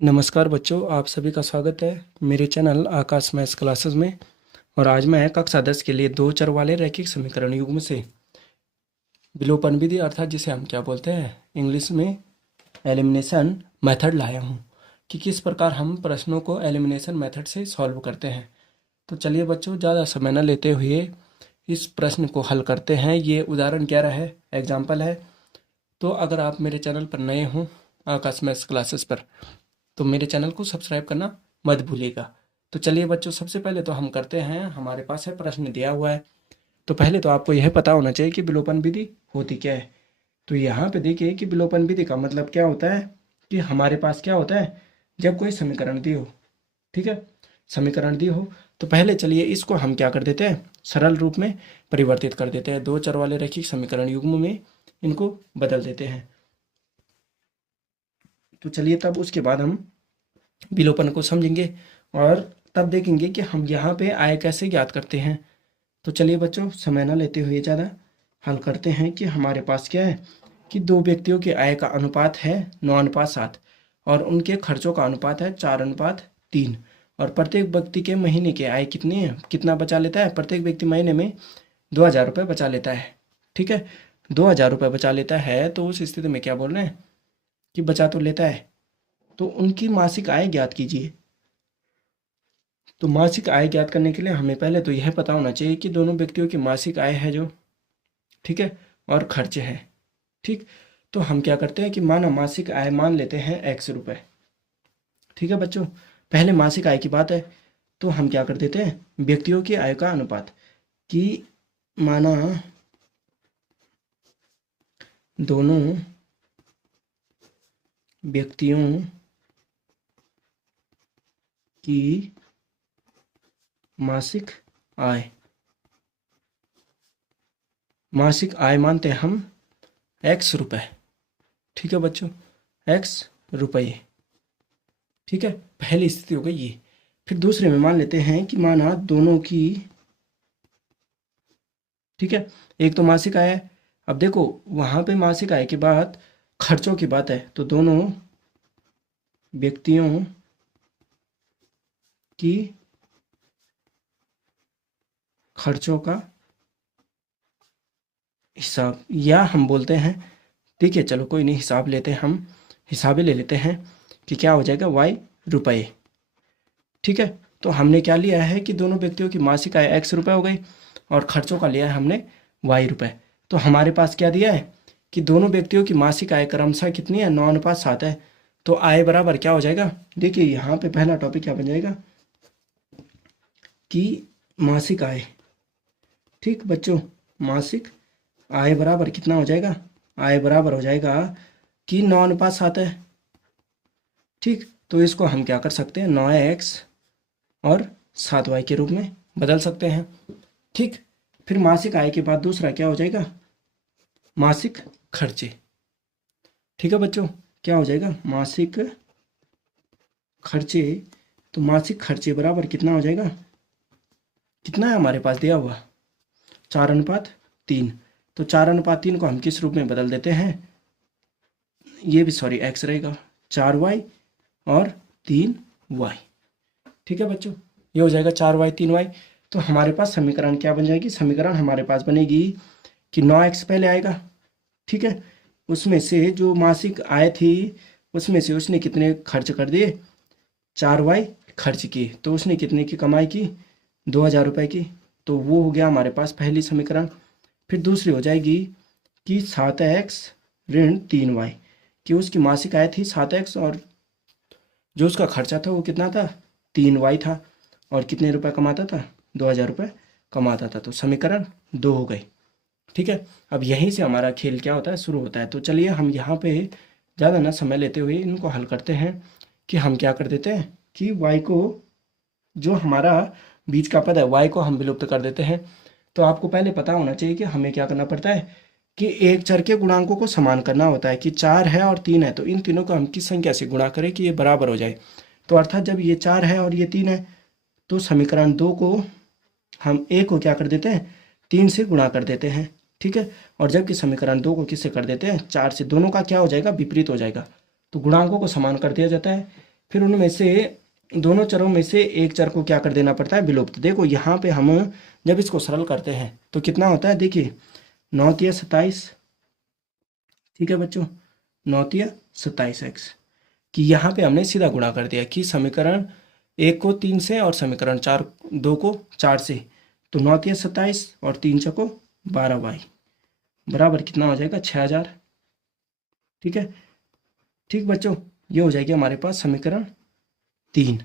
नमस्कार बच्चों, आप सभी का स्वागत है मेरे चैनल आकाश मैथ्स क्लासेस में। और आज मैं कक्षा 10 के लिए दो चर वाले रैखिक समीकरण युग्म से विलोपन विधि अर्थात जिसे हम क्या बोलते हैं इंग्लिश में एलिमिनेशन मेथड लाया हूँ कि किस प्रकार हम प्रश्नों को एलिमिनेशन मेथड से सॉल्व करते हैं। तो चलिए बच्चों, ज़्यादा समय न लेते हुए इस प्रश्न को हल करते हैं। ये उदाहरण 11 है, एग्जाम्पल है। तो अगर आप मेरे चैनल पर नए हों आकाश मैथ्स क्लासेस पर, तो मेरे चैनल को सब्सक्राइब करना मत भूलिएगा। तो चलिए बच्चों, सबसे पहले तो हम करते हैं, हमारे पास है प्रश्न दिया हुआ है। तो पहले तो आपको यह पता होना चाहिए कि विलोपन विधि होती क्या है। तो यहाँ पे देखिए कि विलोपन विधि का मतलब क्या होता है कि हमारे पास क्या होता है जब कोई समीकरण दी हो, ठीक है, समीकरण दी हो, तो पहले चलिए इसको हम क्या कर देते हैं, सरल रूप में परिवर्तित कर देते हैं। दो चर वाले रैखिक समीकरण युग्म में इनको बदल देते हैं। तो चलिए तब उसके बाद हम विलोपन को समझेंगे और तब देखेंगे कि हम यहाँ पे आय कैसे ज्ञात करते हैं। तो चलिए बच्चों, समय ना लेते हुए ज़्यादा हल करते हैं कि हमारे पास क्या है कि दो व्यक्तियों के आय का अनुपात है 9:7 और उनके खर्चों का अनुपात है 4:3। और प्रत्येक व्यक्ति के महीने की आय कितनी है, कितना बचा लेता है, प्रत्येक व्यक्ति महीने में 2,000 रुपये बचा लेता है। ठीक है, 2,000 रुपये बचा लेता है। तो उस स्थिति में क्या बोल रहे हैं कि बचा तो लेता है, तो उनकी मासिक आय ज्ञात कीजिए। तो मासिक आय ज्ञात करने के लिए हमें पहले तो यह पता होना चाहिए कि दोनों व्यक्तियों की मासिक आय है जो, ठीक है, और खर्च है। ठीक, तो हम क्या करते हैं कि माना मासिक आय मान लेते हैं X रुपये। ठीक है बच्चों, पहले मासिक आय की बात है, तो हम क्या कर देते हैं व्यक्तियों की आय का अनुपात कि माना दोनों व्यक्तियों की मासिक आय, मासिक आय मानते हैं हम X रुपये। ठीक है बच्चों, X रुपये। ठीक है, पहली स्थिति हो गई ये। फिर दूसरे में मान लेते हैं कि माना दोनों की, ठीक है, एक तो मासिक आय है। अब देखो वहां पे मासिक आय के बाद खर्चों की बात है, तो दोनों व्यक्तियों की खर्चों का हिसाब, या हम बोलते हैं, ठीक है चलो कोई नहीं, हिसाब लेते हैं हम, हिसाबे ले लेते हैं कि क्या हो जाएगा Y रुपये। ठीक है, तो हमने क्या लिया है कि दोनों व्यक्तियों की मासिक आय X रुपये हो गई और खर्चों का लिया है हमने Y रुपये। तो हमारे पास क्या दिया है कि दोनों व्यक्तियों की मासिक आय क्रमशः कितनी है, 9:7 है। तो आय बराबर क्या हो जाएगा, देखिए यहाँ पे पहला टॉपिक क्या बन जाएगा कि मासिक आय। ठीक बच्चों, मासिक आय बराबर कितना हो जाएगा, आय बराबर हो जाएगा कि 9:7 है। ठीक, तो इसको हम क्या कर सकते हैं, 9x और 7y के रूप में बदल सकते हैं। ठीक, फिर मासिक आय के बाद दूसरा क्या हो जाएगा, मासिक खर्चे। ठीक है बच्चों, क्या हो जाएगा, मासिक खर्चे। तो मासिक खर्चे बराबर कितना हो जाएगा, कितना है हमारे पास दिया हुआ, 4:3। तो 4:3 को हम किस रूप में बदल देते हैं, ये भी सॉरी x रहेगा, 4y और 3y। ठीक है बच्चों, ये हो जाएगा 4y 3y। तो हमारे पास समीकरण क्या बन जाएगी, समीकरण हमारे पास बनेगी कि 9x पहले आएगा, ठीक है, उसमें से जो मासिक आय थी उसमें से उसने कितने खर्च कर दिए, 4y खर्च किए, तो उसने कितने की कमाई की, 2,000 रुपये की। तो वो हो गया हमारे पास पहली समीकरण। फिर दूसरी हो जाएगी कि 7x ऋण 3y, कि उसकी मासिक आय थी 7x और जो उसका खर्चा था वो कितना था, 3y था, और कितने रुपए कमाता था, 2,000 रुपये कमाता था। तो समीकरण 2 हो गई। ठीक है, अब यहीं से हमारा खेल क्या होता है, शुरू होता है। तो चलिए हम यहाँ पे ज़्यादा ना समय लेते हुए इनको हल करते हैं कि हम क्या कर देते हैं कि y को, जो हमारा बीच का पद है y को हम विलुप्त कर देते हैं। तो आपको पहले पता होना चाहिए कि हमें क्या करना पड़ता है कि एक चर के गुणांकों को समान करना होता है कि 4 है और 3 है, तो इन तीनों को हम किस संख्या से गुणा करें कि ये बराबर हो जाए। तो अर्थात जब ये 4 है और ये 3 है, तो समीकरण 2 को हम एक को क्या कर देते हैं, 3 से गुणा कर देते हैं। ठीक है, और जबकि समीकरण 2 को किससे कर देते हैं, 4 से, दोनों का क्या हो जाएगा, विपरीत हो जाएगा। तो गुणांकों को समान कर दिया जाता है। फिर उनमें से दोनों चरों में से एक चर को क्या कर देना पड़ता है, विलुप्त। देखो यहाँ पे हम जब इसको सरल करते हैं तो कितना होता है, देखिए 9×27, ठीक है बच्चों, 9×27x, कि यहाँ पे हमने सीधा गुणा कर दिया कि समीकरण 1 को 3 से और समीकरण 2 को 4 से, तो 9×27 और 3×4 12y बराबर कितना हो जाएगा, 6000। ठीक है, ठीक बच्चों, ये हो जाएगी हमारे पास समीकरण 3।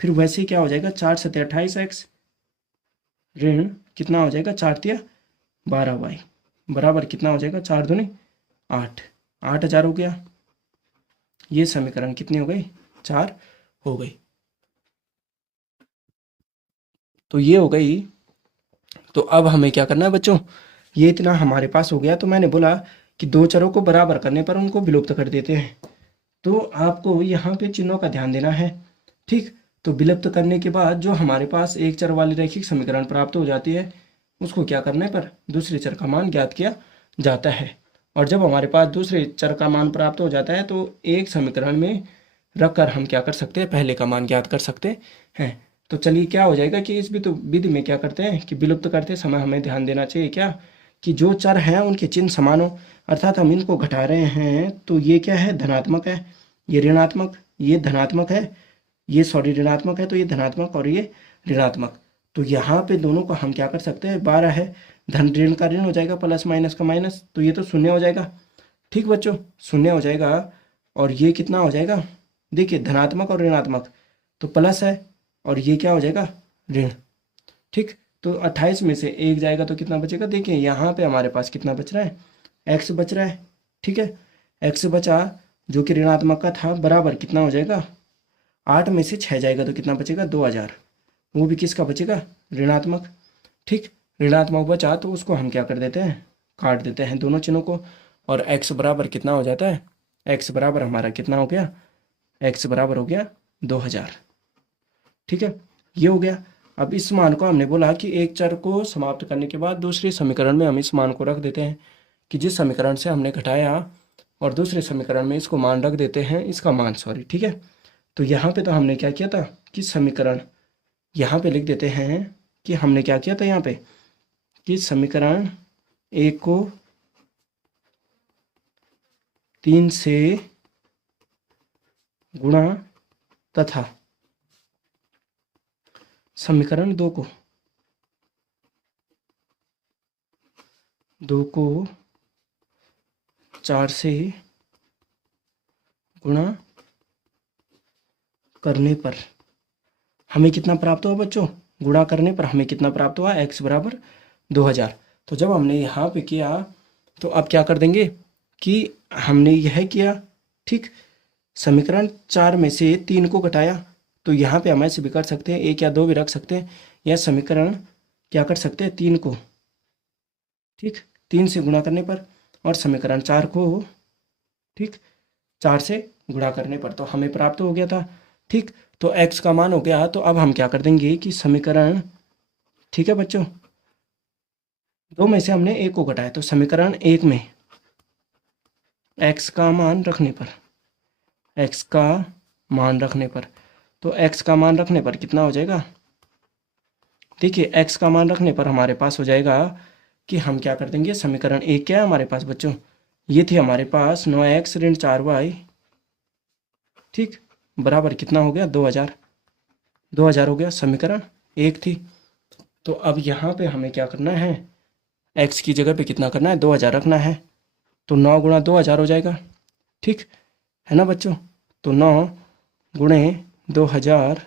फिर वैसे ही क्या हो जाएगा, 4×7=28x ऋण कितना हो जाएगा, 4×3=12y बराबर कितना हो जाएगा, 4×2=8, 8000 हो गया। ये समीकरण कितनी हो गई, 4 हो गई। तो ये हो गई। तो अब हमें क्या करना है बच्चों, ये इतना हमारे पास हो गया। तो मैंने बोला कि दो चरों को बराबर करने पर उनको विलुप्त कर देते हैं। तो आपको यहाँ पे चिन्हों का ध्यान देना है। ठीक, तो विलुप्त करने के बाद जो हमारे पास एक चर वाली रैखिक समीकरण प्राप्त हो जाती है, उसको क्या करने पर दूसरे चर का मान ज्ञात किया जाता है। और जब हमारे पास दूसरे चर का मान प्राप्त हो जाता है तो एक समीकरण में रखकर हम क्या कर सकते हैं, पहले का मान ज्ञात कर सकते हैं। तो चलिए क्या हो जाएगा कि इस विधि में क्या करते हैं कि विलुप्त करते समय हमें ध्यान देना चाहिए क्या, कि जो चर हैं उनके चिन्ह समान हो, अर्थात हम इनको घटा रहे हैं तो ये क्या है, धनात्मक है, ये ऋणात्मक, ये धनात्मक है, ये सॉरी ऋणात्मक है, तो ये धनात्मक और ये ऋणात्मक। तो यहाँ पे दोनों को हम क्या कर सकते हैं, 12 है, धन ऋण का ऋण हो जाएगा, प्लस माइनस का माइनस, तो ये तो शून्य हो जाएगा। ठीक बच्चों, शून्य हो जाएगा। और ये कितना हो जाएगा, देखिए धनात्मक और ऋणात्मक, तो प्लस है, और ये क्या हो जाएगा, ऋण। ठीक, तो 28 में से 1 जाएगा तो कितना बचेगा, देखिए यहाँ पे हमारे पास कितना बच रहा है, x बच रहा है। ठीक है, x बचा जो कि ऋणात्मक का था, बराबर कितना हो जाएगा, 8 में से 6 जाएगा तो कितना बचेगा, 2000, वो भी किसका बचेगा, ऋणात्मक। ठीक, ऋणात्मक बचा तो उसको हम क्या कर देते हैं, काट देते हैं दोनों चिन्हों को, और x बराबर कितना हो जाता है, x बराबर हमारा कितना हो गया, x बराबर हो गया 2000। ठीक है, ये हो गया। अब इस मान को हमने बोला कि एक चर को समाप्त करने के बाद दूसरे समीकरण में हम इस मान को रख देते हैं, कि जिस समीकरण से हमने घटाया और दूसरे समीकरण में इसको मान रख देते हैं, इसका मान सॉरी। ठीक है, तो यहाँ पे तो हमने क्या किया था कि समीकरण यहाँ पे लिख देते हैं कि हमने क्या किया था यहाँ पे, कि समीकरण 1 को 3 से गुणा तथा समीकरण 2 को 4 से गुणा करने पर हमें कितना प्राप्त हुआ बच्चों, गुणा करने पर हमें कितना प्राप्त हुआ, x बराबर 2000। तो जब हमने यहाँ पे किया तो अब क्या कर देंगे कि हमने यह किया। ठीक, समीकरण 4 में से 3 को घटाया, तो यहाँ पे हम ऐसे भी कर सकते हैं, 1 या 2 भी रख सकते हैं, या समीकरण क्या कर सकते हैं, 3 को, ठीक, 3 से गुणा करने पर, और समीकरण 4 को, ठीक, 4 से गुणा करने पर, तो हमें प्राप्त हो गया था। ठीक, तो x का मान हो गया। तो अब हम क्या कर देंगे कि समीकरण, ठीक है बच्चों, 2 में से हमने 1 को घटाया, तो समीकरण 1 में x का मान रखने पर, x का मान रखने पर, तो x का मान रखने पर कितना हो जाएगा, देखिए x का मान रखने पर हमारे पास हो जाएगा कि हम क्या कर देंगे, समीकरण 1 क्या है हमारे पास बच्चों, ये थी हमारे पास 9x ऋण 4y, ठीक, बराबर कितना हो गया, 2000, 2000 हो गया, समीकरण 1 थी। तो अब यहाँ पे हमें क्या करना है, x की जगह पे कितना करना है, 2000 रखना है, तो 9 गुणा 2000 हो जाएगा। ठीक है ना बच्चों, तो 9 गुणे 2000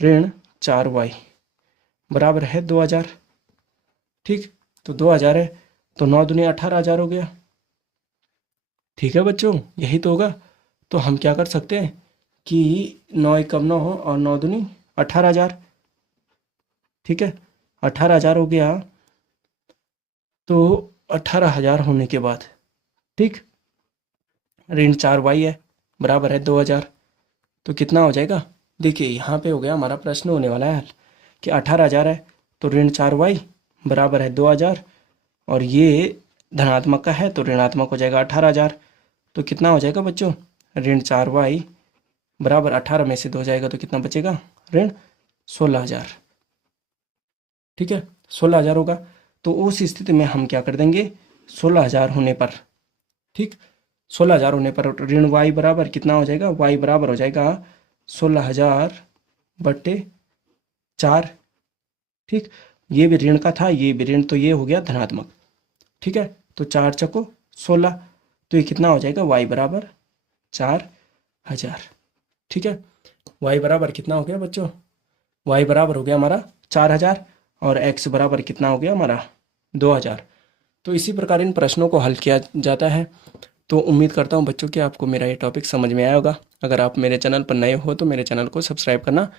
ऋण 4y बराबर है 2000। ठीक, तो 2000 है, तो 9 दूनी 18000 हो गया। ठीक है बच्चों, यही तो होगा। तो हम क्या कर सकते हैं कि 9 एकम 9 और 9 दूनी 18000, ठीक है, 18000 हो गया। तो 18000 होने के बाद, ठीक, ऋण 4y है बराबर है 2000, तो कितना हो जाएगा, देखिए यहाँ पे हो गया हमारा प्रश्न होने वाला है कि 18000 है तो ऋण 4y बराबर है 2000, और ये धनात्मक का है तो ऋणात्मक हो जाएगा 18000, तो कितना हो जाएगा बच्चों, ऋण 4y बराबर 18 में से 2 जाएगा तो कितना बचेगा, ऋण 16,000। ठीक है, 16,000 होगा। तो उस स्थिति में हम क्या कर देंगे, 16,000 होने पर, ठीक, 16,000 होने पर ऋण y बराबर कितना हो जाएगा, y बराबर हो जाएगा 16,000 बटे 4। ठीक, ये भी ऋण का था, ये भी ऋण, तो ये हो गया धनात्मक। ठीक है, तो 4 चको 16, तो ये कितना हो जाएगा, y बराबर 4,000। ठीक है, y बराबर कितना हो गया बच्चों, y बराबर हो गया हमारा 4,000 और x बराबर कितना हो गया हमारा 2,000। तो इसी प्रकार इन प्रश्नों को हल किया जाता है। तो उम्मीद करता हूँ बच्चों कि आपको मेरा ये टॉपिक समझ में आया होगा। अगर आप मेरे चैनल पर नए हो तो मेरे चैनल को सब्सक्राइब करना